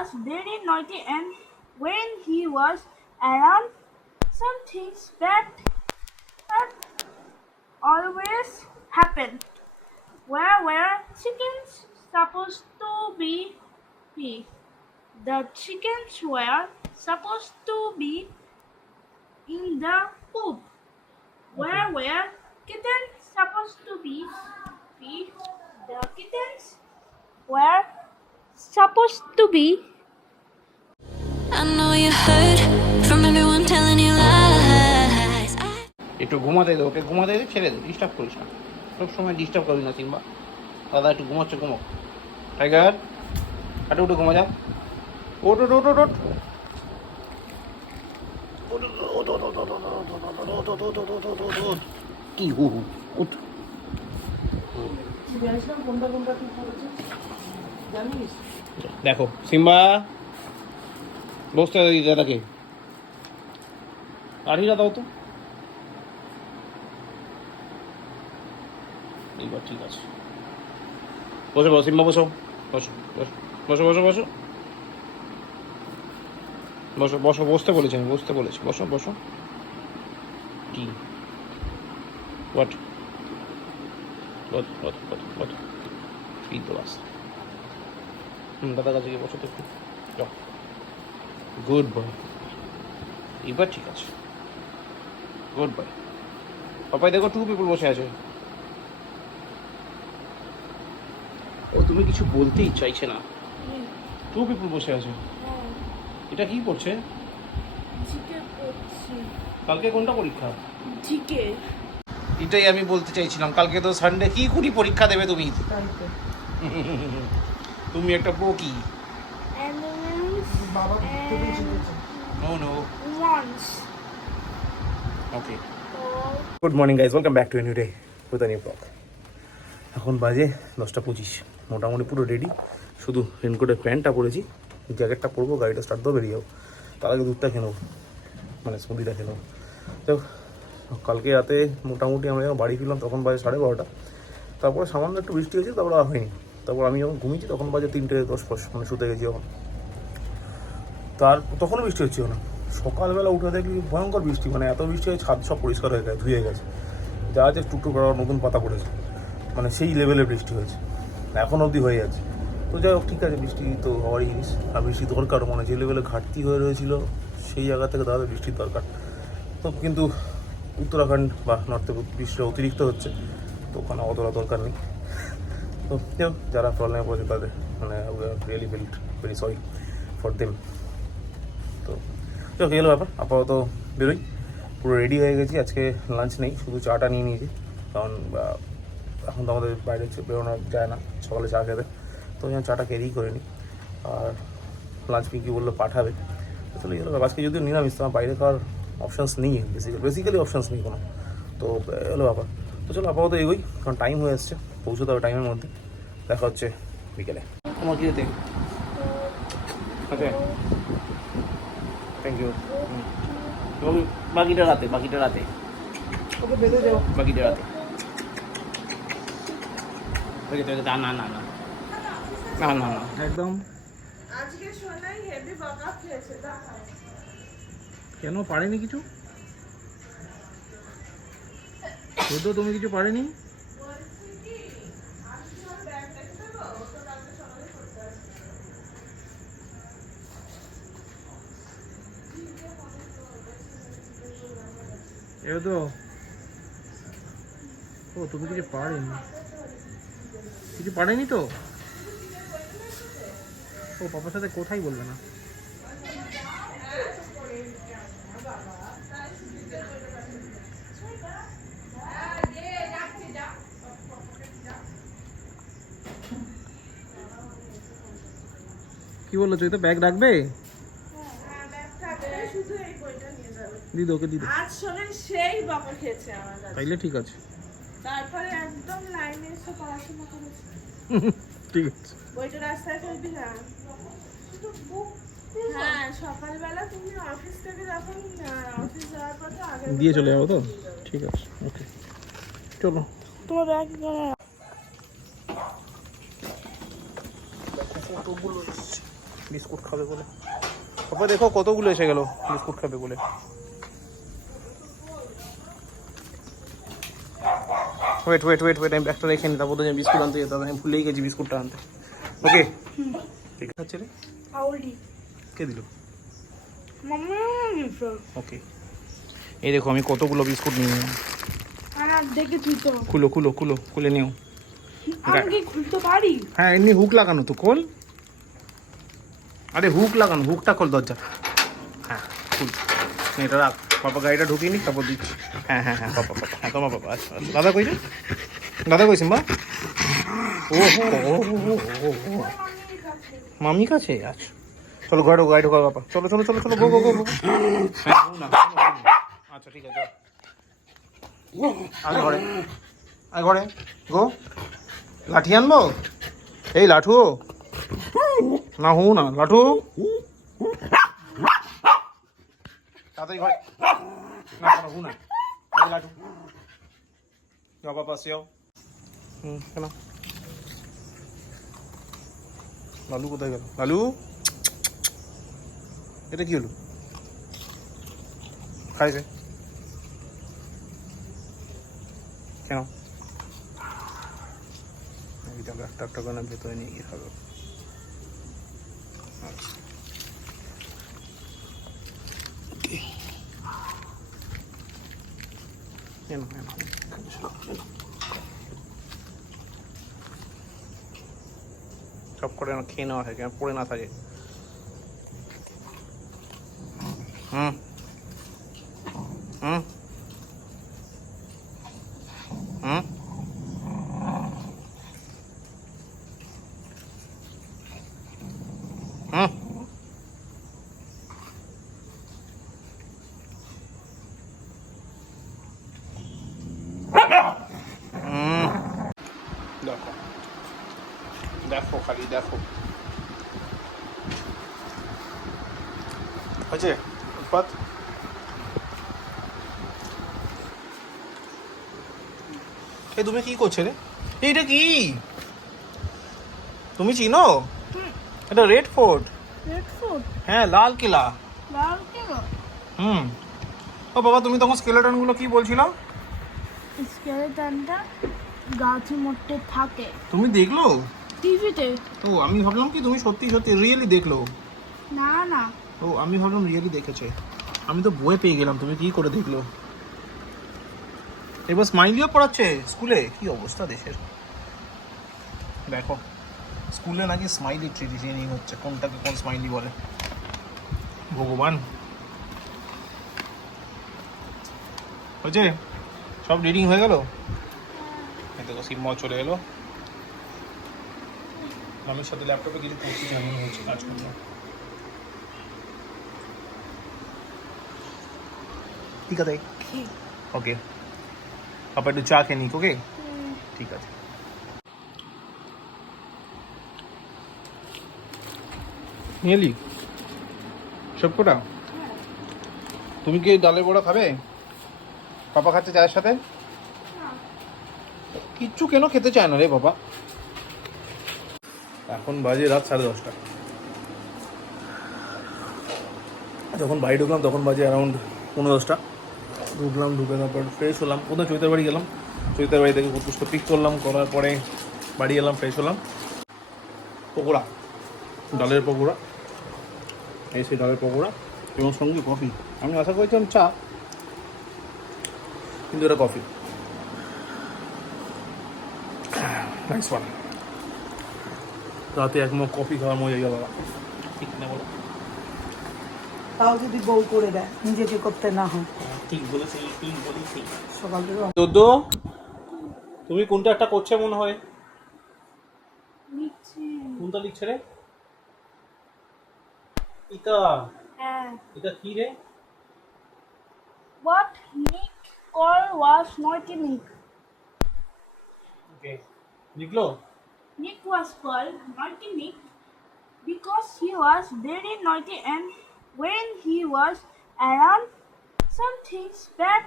was very naughty, and when he was around, some things bad always happen. Where were chickens supposed to be? The chickens were supposed to be in the coop. Where were kittens supposed to be? The kittens were supposed to be. I know you heard from everyone telling you lies. একটু ঘুমাতে দে, ওকে ঘুমাতে দে, ছেড়ে দে, disturb করিস না। সব সময় disturb করবি না সিম্বা। দাদা একটু ঘুমাচ্ছে, ঘুমো। টাইগার হাঁটু উঠে ঘুমা যা। ওট ওট ওট ওট ওট কি হু হু উঠ। দেখো সিম্বা বসতে দিই দাদাকে, লাঠিটা দাও তো। এইবার ঠিক আছে, বসে বসো সিম্বা, বসো বসো বসো বসো বসো বসো বসো বসতে বলেছি আমি, বসতে বলেছি, বসো বসো। কি what what what what what feed the bus. দাদার কাছে গিয়ে বসো তো একটু, যাও। গুড বয়, এবার ঠিক আছে, গুড বয়। পাপাই দেখো 2 পিপল বসে আছে। ও তুমি কিছু বলতেই চাইছে না, 2 পিপল বসে আছে। এটা কি করছে? কালকে কোনটা পরীক্ষা? জিকে। এটাই আমি বলতে চাইছিলাম, কালকে তো সানডে, কি কুড়ি পরীক্ষা দেবে তুমি? তুমি একটা বকি। No no okay. Good morning guys, welcome back to a new day with a new blog. এখন বাজে 10:25, মোটামুটি পুরো রেডি, শুধু রেনকোটের প্যান্টটা পরেছি, জ্যাকেটটা পরবো, গাড়িটা স্টার্ট দেবো, বেরিয়ে যাবো। তার আগে দুধটা খেয়ে নেবো, মানে স্মুদিটা খেয়ে নেবো। তো কালকে রাতে মোটামুটি আমরা যখন বাড়ি ফিরলাম তখন বাজে 12:30, তারপরে সামান্য একটু বৃষ্টি হয়েছে, তারপরে আর হয়নি। তারপর আমি যখন ঘুমিয়েছি তখন বাজে 3:10, মানে শুতে গেছি যখন, তখনও বৃষ্টি হচ্ছিল না। সকালবেলা উঠে দেখি ভয়ঙ্কর বৃষ্টি, মানে এত বৃষ্টি হয়ে ছাদ সব পরিষ্কার হয়ে গেছে, ধুয়ে গেছে, যা আছে টুকটুক করা নতুন পাতা পড়েছে, মানে সেই লেভেলের বৃষ্টি হয়েছে, এখন অবধি হয়ে যাচ্ছে। তো যাই হোক, ঠিক আছে, বৃষ্টি তো হওয়ারই জিনিস, আর বৃষ্টি দরকার, মানে যে লেভেলে ঘাটতি হয়ে রয়েছিল সেই জায়গা থেকে দাদা বৃষ্টির দরকার। তো কিন্তু উত্তরাখণ্ড বা নর্থে বৃষ্টিটা অতিরিক্ত হচ্ছে, তো ওখানে অতটা দরকার নেই। তো যারা প্রবলেমে পড়েছে তাদের মানে really field very sorry for them. তো চলো গেলো ব্যাপার, আপাতত বেরোই, পুরো রেডি হয়ে গেছি। আজকে লাঞ্চ নেই, শুধু চাটা নিয়ে নিয়েছি, কারণ এখন তো আমাদের বাইরে বেরোনো যায় না সকালে চা খেতে, তো আমি চাটা ক্যারি করে নিই। আর লাঞ্চ পিঙ্কি বললো পাঠাবে, তো চলে গেলো। আজকে যদিও নিরামিষ, তো আমার বাইরে খাওয়ার অপশানস নেই, বেসিক্যালি অপশানস নেই কোনো, তো এলো ব্যাপার। তো চলো আপাতত এগোই, কারণ টাইম হয়ে আসছে, পৌঁছতে হবে টাইমের মধ্যে। দেখা হচ্ছে বিকেলে। তোমার কী হতে? আচ্ছা থ্যাংক ইউ। বাকিটা রাতে ওকে বেঁধে যাও, বাকিটা রাতে। না না না না না না না একদম। আজকে সোনাই হেভি বকা খেয়েছে, কেন পারেনি কিছু? তো তুমি কিছু পারেনি? এ তো ও তুমি কিছু পারেনি তো? ও পাপার সাথে কোথায় বলবে না? কি বললো তুই? তো ব্যাগ রাখবে? দিদি ওকে দিদি, আজ সোনাই সেই বকা খেয়েছে আমার কাছে। তাইলে ঠিক আছে, তারপরে একদম লাইনে এসে পড়াশোনা করেছে। ঠিক আছে। বইটা রাস্তায় ফেলবি না। হ্যাঁ, সকালবেলা তুমি অফিস থেকে যখন অফিস যাওয়ার পর তো আগে দিয়ে চলে যাবো তো? ঠিক আছে, ওকে চলো। তোমার ব্যাগ কতগুলো এসছে, বিস্কুট খাবে বলে। তারপরে দেখো কতগুলো এসে গেল বিস্কুট খাবে বলে। ওয়েট ওয়েট ওয়েট ওয়েট, আমি ব্যাগটা রেখে নি, তারপর তো বিস্কুট আনতে যেতে হবে, আমি ভুলেই গেছি বিস্কুটটা আনতে। ওকে ঠিক আছে রে। Audi. কে দিল? Mama. ওকে, এই দেখো আমি কতগুলো বিস্কুট নিয়ে নিলাম। দেখেছি তো। খুলো খুলো খুলো, খুলে নিও। আমি কি খুলতে পারি? হ্যাঁ এমনি হুক লাগানো তো, খোল। আরে হুক লাগানো, হুকটা খোল দরজা। হ্যাঁ খুল, এটা রাখ, পাপা গাড়িটা ঢুকিয়ে নি তারপর দিচ্ছি। হ্যাঁ হ্যাঁ হ্যাঁ পাপা পাপা, হ্যাঁ তোমার পাপা। আচ্ছা দাদা কই রে? দাদা কই সিম্বা? ও হো মামি কাছে। আচ্ছা চলো ঘরে গাড়ি ঢোকা বাপা, চলো চলো চলো চলো, গো গো গো গো। হ্যাঁ না, আচ্ছা ঠিক আছে, আগে ঘরে, আগে ঘরে গো। লাঠি আনবো? এই লাঠু না, হু না লাঠু, তাড়াতাড়ি ঘরে না, হু না, আগে লাঠু যাও বাবা, আসিও। কেন লালু কোথায় গেল? লালু এটা কি হলো? খাইছে কেন? একটা একটা করে ভেতরে নিয়ে গিয়ে খাবে। আচ্ছা কেন কেন সব করে খেয়ে নেওয়া হয়, কেন পড়ে না থাকে। হুম হুম হুম হুম দেখো দেখো খালি দেখো, হয়েছে উৎপাত। এই তুমি কি করছো রে? এইটা কি তুমি চিনো? এটা রেড ফোর্ট। Red food? হ্যাঁ লাল কিলা। লাল কেন? হুম। ও বাবা তুমি তখন স্কেলেটন গুলো কি বলছিল? স্কেলেটনটা গাছের মধ্যে থাকে। তুমি দেখলো টিভিতে? ও আমি ভাবলাম কি তুমি সত্যি সত্যি রিয়েলি দেখলো। না না। ও আমি ভাবলাম রিয়েলি দেখেছে, আমি তো বয়ে পেয়ে গেলাম তুমি কি করে দেখলো। এবার স্মাইলিও পড়াচ্ছে স্কুলে, কি অবস্থা দেশের। দেখো স্কুলে নাকি স্মাইলি ট্রেনিং হচ্ছে, কোনটাকে কোন স্মাইলি বলে ভগবান। হয়েছে সব রিডিং হয়ে গেল। দেখো সিম্মা চলে এলো, মামির সাথে ল্যাপটপে কিছু করছি, এমন হচ্ছে কাজ করবো। ঠিক আছে ওকে, পাপা একটু চা খেয়ে নিক। ওকে ঠিক আছে। নিয়েলি সব কটা? তুমি কি ডালের বড়া খাবে? পাপা খাচ্ছে চায়ের সাথে? কিচ্ছু কেন খেতে চায় না রে বাবা। এখন বাজে রাত 10:30। যখন বাড়ি ঢুকলাম তখন বাজে অ্যারাউন্ড 10:30। ঢুকলাম, ঢুকে তারপর ফ্রেশ হলাম, কোথায় চৈতার বাড়ি গেলাম, চৈতার বাড়ি থেকে কুটুসকে পিক করলাম, করার পরে বাড়ি এলাম, ফ্রেশ হলাম। পকোড়া, ডালের পকোড়া, এই সেই ডালের পকোড়া এবং সঙ্গে কফি। আমি আশা করেছিলাম চা, কিন্তু এটা কফি। Nice one. রাতে এক মগ কফি খাওয়ার মজা গেল বাবা, ঠিক না বলো? তাও যদি বউ করে দেয়, নিজেকে করতে না হয়। ঠিক বলেছি, ঠিক বলেছি। সকাল থেকে দোদো তুমি কোনটা একটা করছে মনে হয়, লিখছি। কোনটা লিখছে রে? এটা হ্যাঁ। এটা কি রে? What Nick called was naughty Nick. ওকে লিখলো। Nick was called naughty Nick because he was very naughty, and when he was around, some things bad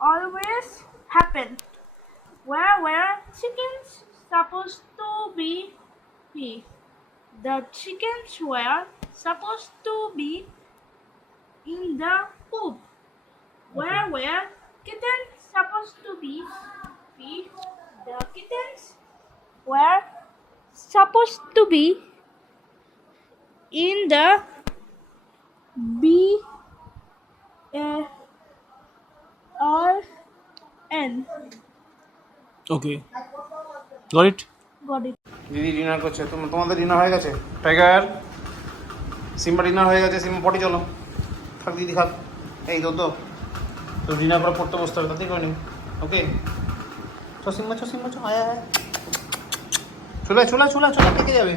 always happen. Where were chickens supposed to be? the chickens were supposed to be in the coop. Where were kittens supposed to be? The kittens were supposed to be in the B A R N. Okay got it. Got it. দিদি dinner করছে, তোমাদের dinner হয়ে গেছে? Tiger Simba dinner হয়ে গেছে, Simba পটি চলো, থাক দিদি খাক। এই তো ডিনার করে পড়তে বসতে হবে, তাতেই করে নি। ওকে চ সিম্বা, চ আয় আয়, চলে থেকে যাবে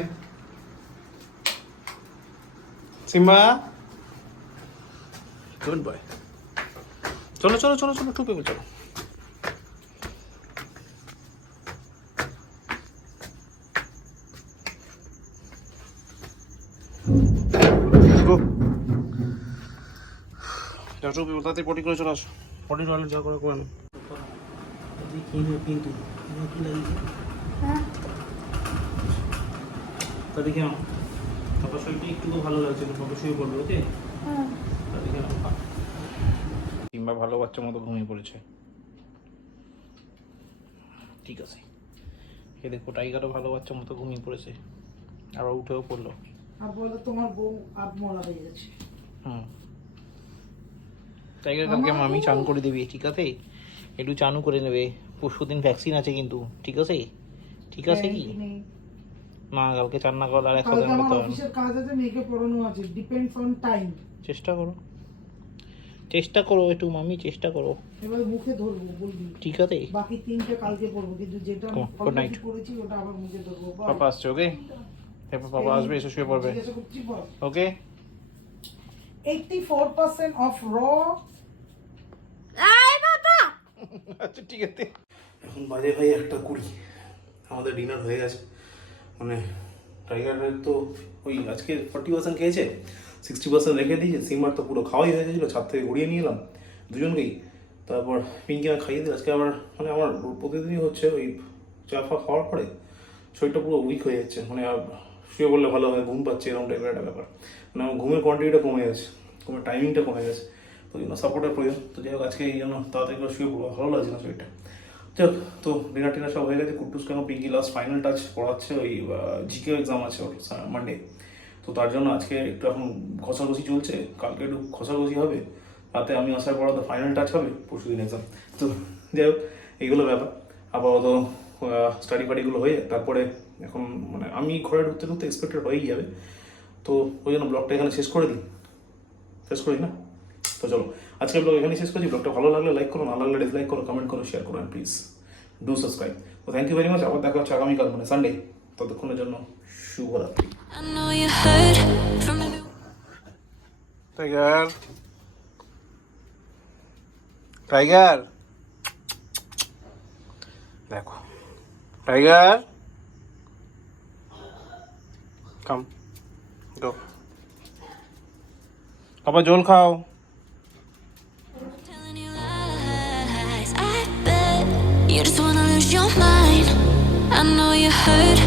সিম্বা। গুড বয়, চলো টুপে চলো। তাতে পটি করে চলে আসো, পটি টয়লেট যা করে করে কিন্তু কি লাগিয়েছে তা দেখে নাও। তারপর শরীরটা একটু ভালো লাগছে, ফটো শুয়ে পড়বে। ওকে তা দেখে নাও। কিংবা ভালো বাচ্চার মতো ঘুমিয়ে পড়েছে, ঠিক আছে। এ দেখো টাইগারও ভালো বাচ্চার মতো ঘুমিয়ে পড়েছে, আবার উঠেও পড়লো। আর বলো তোমার বউ আবমলা হয়ে গেছে। টাইগার কালকে মামি চান করে দিবি, ঠিক আছে? একটু চানু করে নেবে, পরশুদিন ভ্যাকসিন আছে কিন্তু, ঠিক আছে? ঠিক আছে কি না, কালকে চান না করলে আর এক সপ্তাহ করতে হবে। অফিসের কাজ আছে, মেয়েকে পড়ানো আছে, ডিপেন্ডস অন টাইম। চেষ্টা করো একটু মামি, চেষ্টা করো। এবার মুখে ধরবো বলবি, ঠিক আছে? বাকি তিনটে কালকে পড়বো, কিন্তু যেটা গুড নাইট। পড়েছি ওটা আবার মুখে ধরবো। পাপা আসছে, ওকে? এরপর পাপা আসবে, এসে শুয়ে পড়বে, ওকে? 84% অফ র। আচ্ছা ঠিক আছে। এখন বাজে ভাই 1:20, আমাদের ডিনার হয়ে গেছে। মানে টাইগারের তো ওই আজকে 40% খেয়েছে, 60% রেখে দিয়েছে। সিমার তো পুরো খাওয়াই হয়ে গেছিলো, ছাদ থেকে ঘুরিয়ে নিয়ে এলাম দুজনকেই। তারপর পিঙ্কি আর খাইয়ে দিই। আজকে আবার মানে আমার প্রতিদিনই হচ্ছে ওই চা ফা খাওয়ার পরে শরীরটা পুরো উইক হয়ে যাচ্ছে, মানে আর শুয়ে বললে ভালো হয়, ঘুম পাচ্ছে, এরকম টাইপের একটা ব্যাপার। মানে আমার ঘুমের কোয়ান্টিটিটা কমে গেছে, ঘুমের টাইমিংটা কমে গেছে, তো জন্য সাপোর্টের প্রয়োজন। তো যাই হোক আজকে এই জন্য তাড়াতাড়ি করে শুয়ে পড়বো, ভালো লাগছে না শরীরটা। যাই হোক, তো ডিনার টিনার সব হয়ে গেছে। কুটুস কেন পিঙ্কি লাস্ট ফাইনাল টাচ পড়াচ্ছে, ওই জিকে এক্সাম আছে ওর মানডে, তো তার জন্য আজকে একটু এখন ঘষাঘষি চলছে, কালকে একটু ঘষাঘষি হবে, রাতে আমি আসার পর তো ফাইনাল টাচ হবে, পরশুদিন এক্সাম। তো যাই হোক এইগুলো ব্যাপার। আপাতত স্টাডি ফাডিগুলো হয়ে তারপরে এখন মানে আমি ঘরে ঢুকতে এক্সপেক্টেড হয়েই যাবে। তো ওই জন্য ব্লগটা এখানে শেষ করে না? তো চলো আজকের ব্লগ এখানে শেষ করছি। ব্লগটা ভালো লাগলে লাইক করো, না লাগলে ডিসলাইক করো, কমেন্ট করো, শেয়ার করো, প্লিজ ডু সাবস্ক্রাইব। তো থ্যাংক ইউ ভেরি মাচ। আবার দেখা হচ্ছে আগামীকাল, মানে সানডে। ততক্ষণের জন্য শুভরাত্রি। I know you heard from everyone. Tiger দেখো, টাইগার কাম গো, আবার জল খাও। Telling you lies, I bet you just wanna lose your mind. I know you heard